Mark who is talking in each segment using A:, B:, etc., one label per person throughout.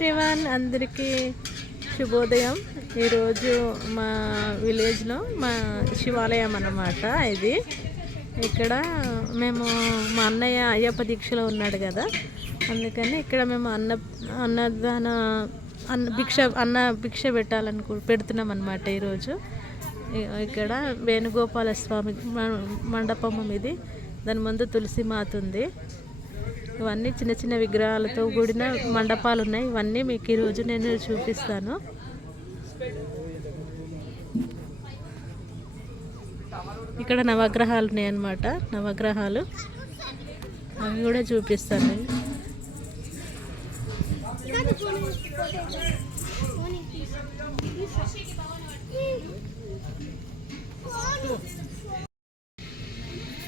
A: Everyone అందరికీ శుభోదయం. ఈరోజు మా విలేజ్లో మా శివాలయం అన్నమాట ఇది. ఇక్కడ మేము మా అన్నయ్య అయ్యప్ప దీక్షలో ఉన్నాడు కదా. అందుకని ఇక్కడ మేము అన్న అన్నదాన అన్న భిక్ష అన్న భిక్ష పెట్టాలనుకు పెడుతున్నాం అనమాట ఈరోజు. ఇక్కడ వేణుగోపాల స్వామి మ- మండపం ఇది. దాని ముందు తులసి మాత ఉంది. ఇవన్నీ చిన్న చిన్న విగ్రహాలతో కూడిన మండపాలు ఉన్నాయి. ఇవన్నీ మీకు ఈరోజు నేను చూపిస్తాను. ఇక్కడ నవగ్రహాలు ఉన్నాయి అన్నమాట నవగ్రహాలు. అవి కూడా చూపిస్తాను.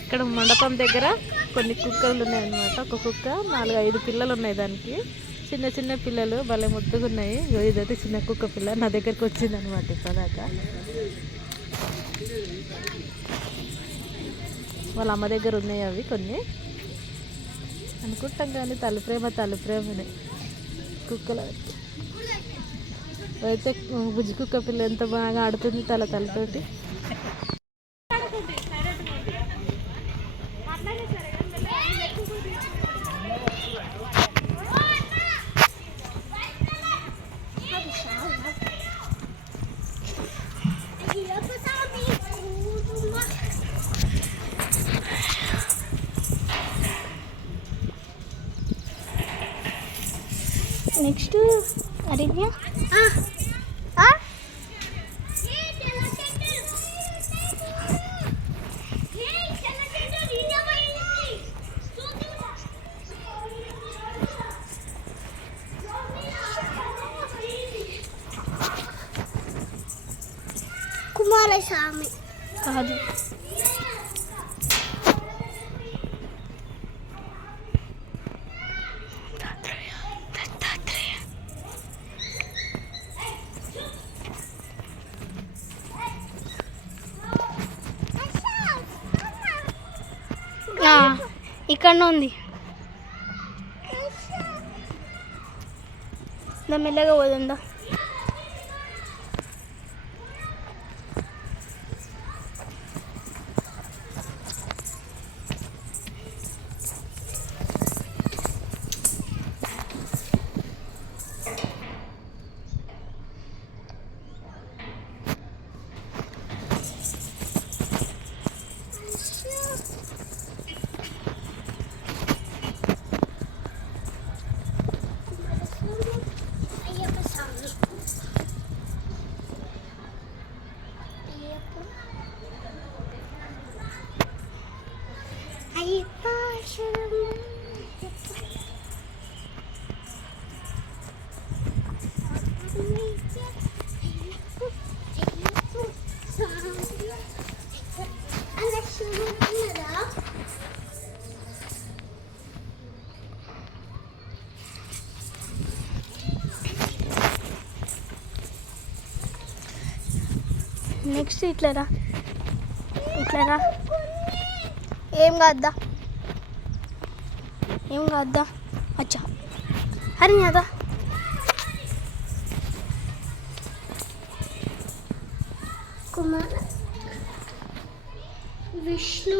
A: ఇక్కడ మండపం దగ్గర కొన్ని కుక్కలు ఉన్నాయన్నమాట ఒక కుక్క నాలుగు ఐదు పిల్లలు ఉన్నాయి దానికి. చిన్న చిన్న పిల్లలు భలే ముద్దుగా ఉన్నాయి ఇదైతే చిన్న కుక్క పిల్ల నా దగ్గరకు వచ్చింది అనమాట ఇప్పటిదాకా వాళ్ళ అమ్మ దగ్గర ఉన్నాయి అవి కొన్ని. అనుకుంటాం కానీ తల్లి ప్రేమ తల్లి ప్రేమనే. కుక్కలు అయితే బుజ్జి కుక్క పిల్ల ఎంత బాగా ఆడుతుంది తల తలతోటి.
B: నెక్స్ట్ అడిగ్యా కుమారస్వామి కాదు ఇక్కడ ఉంది. దా మెల్లగా పోతుందా నెక్స్ట్ ఇట్లరా ఇట్లరా ఏం కాద్దా ఏం కాద్దా అచ్చా హరి కదా కుమార్ విష్ణు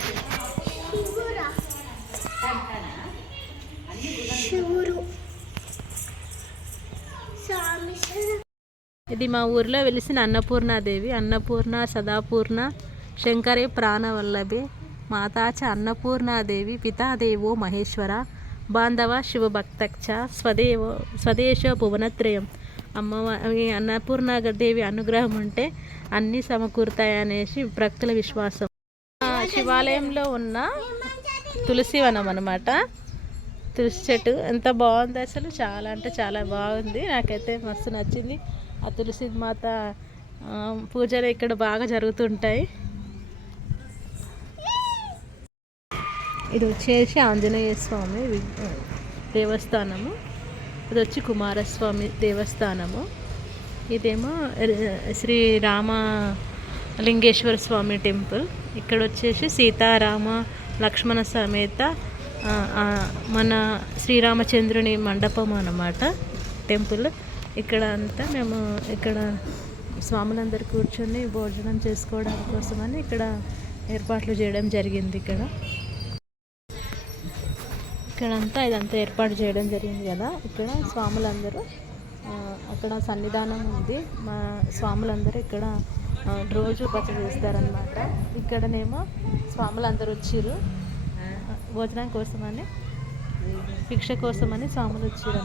A: ఇది మా ఊరిలో వెలిసిన అన్నపూర్ణాదేవి అన్నపూర్ణ సదాపూర్ణ శంకరే ప్రాణవల్లభే మాతాచ అన్నపూర్ణాదేవి పితాదేవో మహేశ్వర బాంధవ శివభక్తక్ష స్వదేవ స్వదేశ భువనత్రయం. అమ్మవారి అన్నపూర్ణ దేవి అనుగ్రహం ఉంటే అన్నీ సమకూరుతాయి అనేసి భక్తుల విశ్వాసం. శివాలయంలో ఉన్న తులసి వనం అనమాట తులసి చెట్టు ఎంత బాగుంది అసలు. చాలా అంటే చాలా బాగుంది. నాకైతే మస్తు నచ్చింది. ఆ తులసి మాత పూజలు ఇక్కడ బాగా జరుగుతుంటాయి. ఇది వచ్చేసి ఆంజనేయ స్వామి వి- దేవస్థానము. ఇది వచ్చి కుమారస్వామి దేవస్థానము. ఇదేమో శ్రీ రామ లింగేశ్వర స్వామి టెంపుల్. ఇక్కడ వచ్చేసి సీతారామ లక్ష్మణ సమేత మన శ్రీరామచంద్రుని మండపం అన్నమాట టెంపుల్. ఇక్కడ అంతా మేము ఇక్కడ స్వాములందరూ కూర్చొని భోజనం చేసుకోవడం కోసమని ఇక్కడ ఏర్పాట్లు చేయడం జరిగింది ఇక్కడ. ఇక్కడంతా ఇదంతా ఏర్పాటు చేయడం జరిగింది కదా. ఇక్కడ స్వాములందరూ అక్కడ సన్నిధానం ఉంది. మా స్వాములందరూ ఇక్కడ రోజు బస చేస్తారనమాట ఇక్కడనేమో స్వాములందరూ వచ్చిర్రు భోజనం కోసమని భిక్ష కోసమని స్వాములు వచ్చిర్రు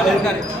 A: సంచలనం